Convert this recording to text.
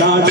રાત